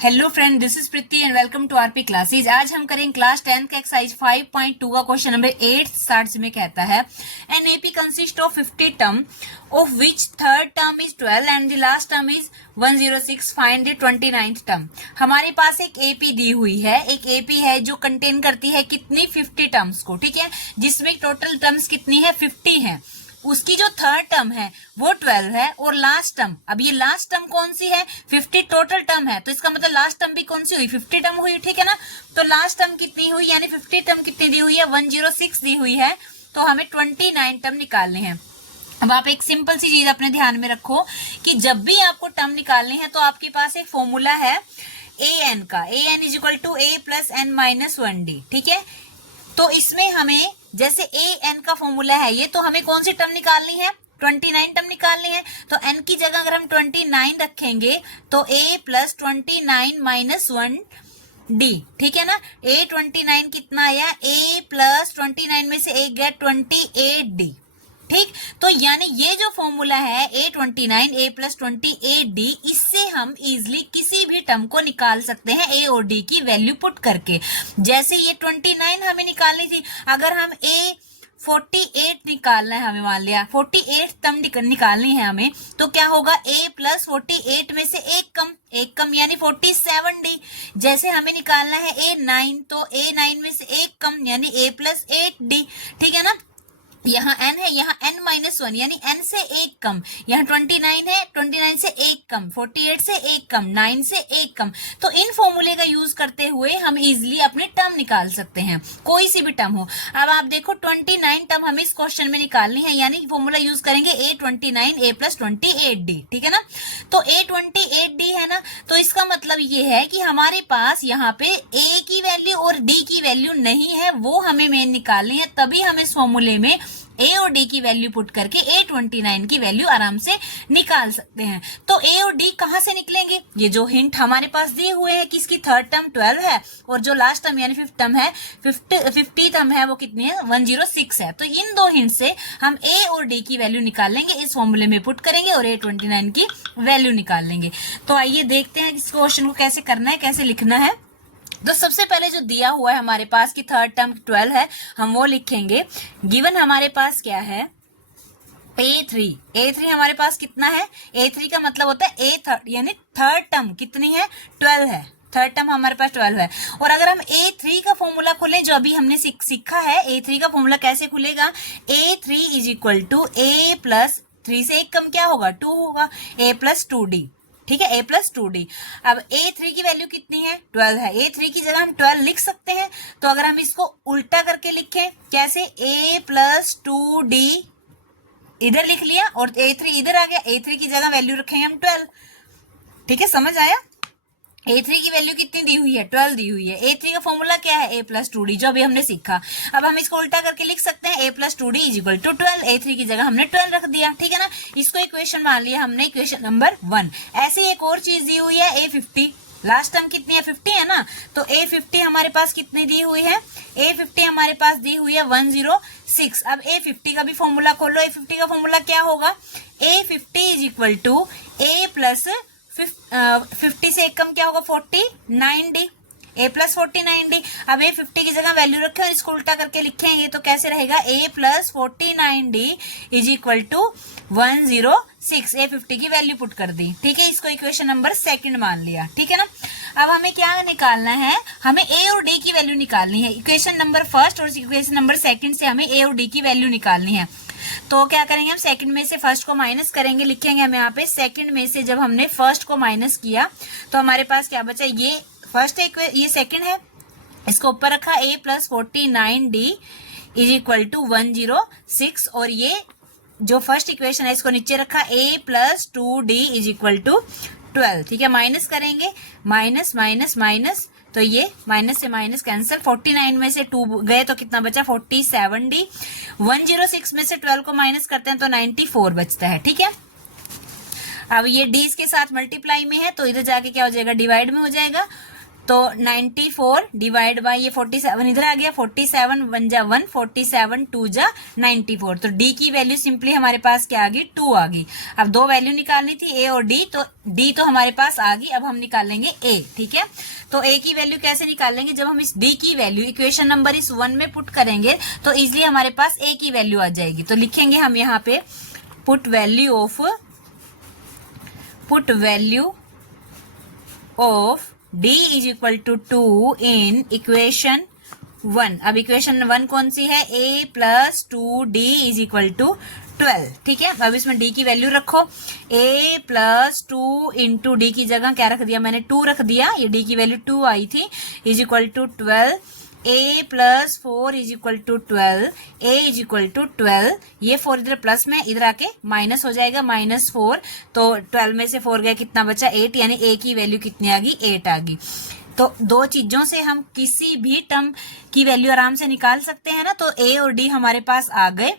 Hello friend, this is Preeti and welcome to RP classes. आज हम करेंगे क्लास 10 का एक्सरसाइज 5.2 का क्वेश्चन नंबर 8 स्टार्ट में कहता है an AP consist of 50 term of which third term is 12 and the last term is 106। Find the 29th term. हमारे पास एक एपी दी हुई है, एक एपी है जो कंटेन करती है कितनी 50 टर्म्स को, ठीक है, जिसमें टोटल टर्म्स कितनी है 50 है। उसकी जो थर्ड टर्म है वो 12 है और लास्ट टर्म, अब ये लास्ट टर्म कौन सी है 50 टोटल टर्म है, तो इसका मतलब लास्ट टर्म भी कौन सी हुई 50 टर्म हुई, ठीक है ना। तो लास्ट टर्म कितनी हुई यानी 50 टर्म कितनी दी हुई है 106 दी हुई है, तो हमें 29 टर्म निकालने हैं। अब आप एक सिंपल सी चीज अपने ध्यान में रखो कि जब भी आपको टर्म निकालनी है तो आपके पास एक फॉर्मूला है ए एन का, a n is equal to a plus n minus 1d, ठीक है। तो इसमें हमें जैसे ए एन का फॉर्मूला है ये, तो हमें कौन सी टर्म निकालनी है 29 टर्म निकालनी है। तो एन की जगह अगर हम 29 रखेंगे तो ए प्लस 29 माइनस 1d, ठीक है ना। ए 29 कितना आया, ए प्लस 29 में से एक गया 28d, ठीक। तो यानी ये जो फॉर्मूला है A29 A प्लस 28d, इससे हम इजिली किसी भी टर्म को निकाल सकते हैं A और D की वैल्यू पुट करके। जैसे ये 29 हमें निकालनी थी, अगर हम A48 निकालना है हमें, मान लिया 48 टर्म निकालनी है हमें, तो क्या होगा A प्लस 48 में से एक कम यानी 47d। जैसे हमें निकालना है A9, तो A9 में से एक कम यानी A प्लस 8d, ठीक है ना। यहाँ n है, यहाँ n माइनस 1 यानी n से एक कम, यहाँ 29 है, 29 से एक कम, 48 से एक कम, 9 से एक कम। तो इन फॉर्मूले का यूज करते हुए हम इजिली अपने टर्म निकाल सकते हैं, कोई सी भी टर्म हो। अब आप देखो 29 टर्म हमें इस क्वेश्चन में निकालनी है, यानी फॉर्मूला यूज करेंगे A29 A प्लस 28d, ठीक है ना। तो A28d है ना, तो इसका मतलब ये है कि हमारे पास यहाँ पे A की वैल्यू और D की वैल्यू नहीं है, वो हमें मेन निकालनी है, तभी हम इस फॉर्मूले में ए और डी की वैल्यू पुट करके A29 की वैल्यू आराम से निकाल सकते हैं। तो ए और डी कहां से निकलेंगे, ये जो हिंट हमारे पास दिए हुए हैं कि इसकी थर्ड टर्म 12 है और जो लास्ट टर्म यानी फिफ्थ टर्म है 50 टर्म है वो कितनी है 106 है। तो इन दो हिंट से हम ए और डी की वैल्यू निकाल लेंगे, इस फॉर्मूले में पुट करेंगे और A29 की वैल्यू निकाल लेंगे। तो आइए देखते हैं इस क्वेश्चन को कैसे करना है, कैसे लिखना है। तो सबसे पहले जो दिया हुआ है हमारे पास की थर्ड टर्म 12 है, हम वो लिखेंगे। गिवन हमारे पास क्या है A3 हमारे पास कितना है, A3 का मतलब होता है A थर्ड, यानी थर्ड टर्म कितनी है 12 है, थर्ड टर्म हमारे पास 12 है। और अगर हम A3 का फॉर्मूला खोलें जो अभी हमने सीखा है, A3 का फॉर्मूला कैसे खुलेगा, A3 is equal to A plus 3 से एक कम क्या होगा 2 होगा, A प्लस 2d, ठीक है, A प्लस 2d। अब A3 की वैल्यू कितनी है 12 है, A3 की जगह हम 12 लिख सकते हैं। तो अगर हम इसको उल्टा करके लिखें कैसे, A प्लस 2d इधर लिख लिया और A3 इधर आ गया, A3 की जगह वैल्यू रखेंगे हम 12, ठीक है, समझ आया। A3 की वैल्यू कितनी दी हुई है 12 दी हुई है। A3 का फॉर्मूला क्या है A प्लस 2d, जो अभी हमने सीखा। अब हम इसको उल्टा करके लिख सकते हैं A plus 2d is equal to 12, A3 की जगह हमने 12 रख दिया, ठीक है ना। इसको इक्वेशन मान लिया हमने, इक्वेशन नंबर 1। ऐसे एक और चीज दी हुई है A50, लास्ट टर्म कितनी है 50 है ना, तो A50 हमारे पास कितनी दी हुई है, A50 हमारे पास दी हुई है 106। अब A50 का भी फॉर्मूला खोलो, A50 का फॉर्मूला क्या होगा, A50 is equal to A plus 50 से एक कम क्या होगा 49d, A प्लस 49d। अब A50 की जगह वैल्यू रखें और इसको उल्टा करके लिखेंगे तो कैसे रहेगा, A plus 49d is equal to 106। A50 की वैल्यू पुट कर दी, ठीक है, इसको इक्वेशन नंबर 2 मान लिया, ठीक है ना। अब हमें क्या निकालना है, हमें A और D की वैल्यू निकालनी है। इक्वेशन नंबर 1 और इक्वेशन नंबर 2 से हमें A और D की वैल्यू निकालनी है। तो क्या करेंगे, हम सेकंड में से फर्स्ट को माइनस करेंगे, लिखेंगे हम यहाँ पे सेकंड में से जब हमने फर्स्ट को माइनस किया तो हमारे पास क्या बचा, ये फर्स्ट है ये सेकंड है, इसको ऊपर रखा A plus 49d is equal to 106 और ये जो फर्स्ट इक्वेशन है इसको नीचे रखा A plus 2d is equal to 12, ठीक है। माइनस करेंगे, माइनस माइनस माइनस, तो ये माइनस से माइनस कैंसिल, 49 में से 2 गए तो कितना बचा 47d, 106 में से 12 को माइनस करते हैं तो 94 बचता है, ठीक है। अब ये d के साथ मल्टीप्लाई में है तो इधर जाके क्या हो जाएगा डिवाइड में हो जाएगा, तो 94 डिवाइड बाय ये 47 इधर आ गया, 47 1 जा 1, 47 2 जा 94। तो डी की वैल्यू सिंपली हमारे पास क्या आ गई, 2 आ गई। अब दो वैल्यू निकालनी थी ए और डी, तो डी तो हमारे पास आ गई, अब हम निकाल लेंगे ए। ठीक है, तो ए की वैल्यू कैसे निकालेंगे, जब हम इस डी की वैल्यू इक्वेशन नंबर इस 1 में पुट करेंगे तो इजिली हमारे पास ए की वैल्यू आ जाएगी। तो लिखेंगे हम यहाँ पे put value of d is equal to 2 in equation 1। अब इक्वेशन 1 कौन सी है, a plus 2d is equal to 12। ठीक है, अब इसमें d की वैल्यू रखो, a प्लस 2 इंटू डी की जगह क्या रख दिया मैंने, 2 रख दिया, ये d की वैल्यू 2 आई थी, is equal to 12। a plus 4 is equal to 12, a is equal to 12, ये 4 इधर प्लस में, इधर आके माइनस हो जाएगा, -4। तो 12 में से 4 गया, कितना बचा 8, यानी a की वैल्यू कितनी आ गई, 8 आ गई। तो दो चीजों से हम किसी भी टर्म की वैल्यू आराम से निकाल सकते हैं ना, तो a और d हमारे पास आ गए।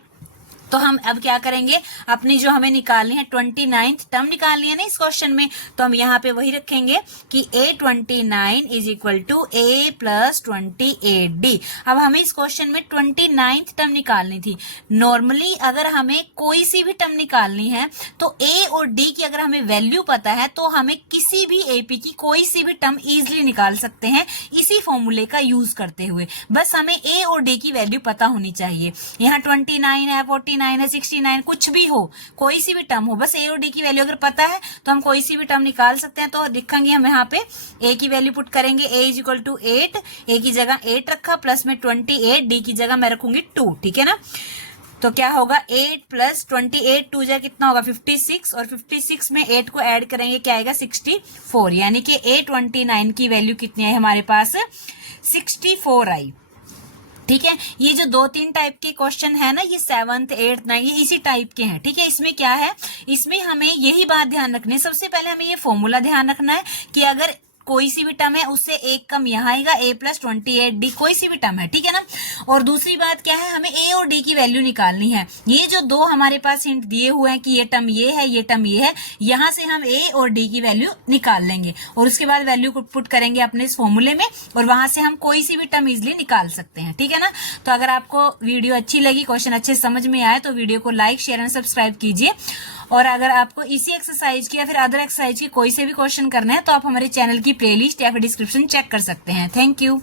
तो हम अब क्या करेंगे, अपनी जो हमें निकालनी है 29th टर्म निकालनी है ना इस क्वेश्चन में, तो हम यहाँ पे वही रखेंगे कि a29 is equal to a plus 28d। अब हमें इस क्वेश्चन में 29th टर्म निकालनी थी। नॉर्मली अगर हमें कोई सी भी टर्म निकालनी है तो a और d की अगर हमें वैल्यू पता है तो हमें किसी भी AP की कोई सी भी टर्म इजिली निकाल सकते हैं इसी फॉर्मूले का यूज करते हुए। बस हमें a और d की वैल्यू पता होनी चाहिए। यहाँ 29 है, 49 है, 69, कुछ भी हो, कोई सी भी टर्म हो, बस ए और डी की वैल्यू अगर पता है तो हम कोई सी भी टर्म निकाल सकते हैं। तो लिखेंगे हम यहाँ पे ए की वैल्यू पुट करेंगे, a इज इक्वल टू 8, ए की जगह 8 रखा, प्लस में 28, डी की जगह मैं रखूंगी 2। ठीक है ना, तो क्या होगा 8 प्लस 28, 2 जा कितना होगा 56, और 56 में 8 को ऐड करेंगे क्या आएगा 64, यानी कि a29 की वैल्यू कितनी है हमारे पास 64 आई। ठीक है, ये जो 2-3 टाइप के क्वेश्चन है ना, ये 7th 8th 9th ये इसी टाइप के हैं। ठीक है, इसमें क्या है, इसमें हमें यही बात ध्यान रखनी है, सबसे पहले हमें ये फॉर्मूला ध्यान रखना है कि अगर कोई सी भी टर्म है उससे एक कम यहाँ आएगा, a प्लस 28d, कोई सी भी टर्म है। ठीक है ना, और दूसरी बात क्या है, हमें a और d की वैल्यू निकालनी है। ये जो दो हमारे पास हिंट दिए हुए हैं कि ये टर्म ये है, ये टर्म ये है, यहाँ से हम a और d की वैल्यू निकाल लेंगे और उसके बाद वैल्यू को पुट करेंगे अपने इस फॉर्मूले में और वहां से हम कोई सी भी टर्म इजिली निकाल सकते हैं। ठीक है ना, तो अगर आपको वीडियो अच्छी लगी, क्वेश्चन अच्छे समझ में आए तो वीडियो को लाइक शेयर एंड सब्सक्राइब कीजिए। और अगर आपको इसी एक्सरसाइज की या फिर अदर एक्सरसाइज की कोई से भी क्वेश्चन करना है तो आप हमारे चैनल की प्लेलिस्ट या फिर डिस्क्रिप्शन चेक कर सकते हैं। Thank you.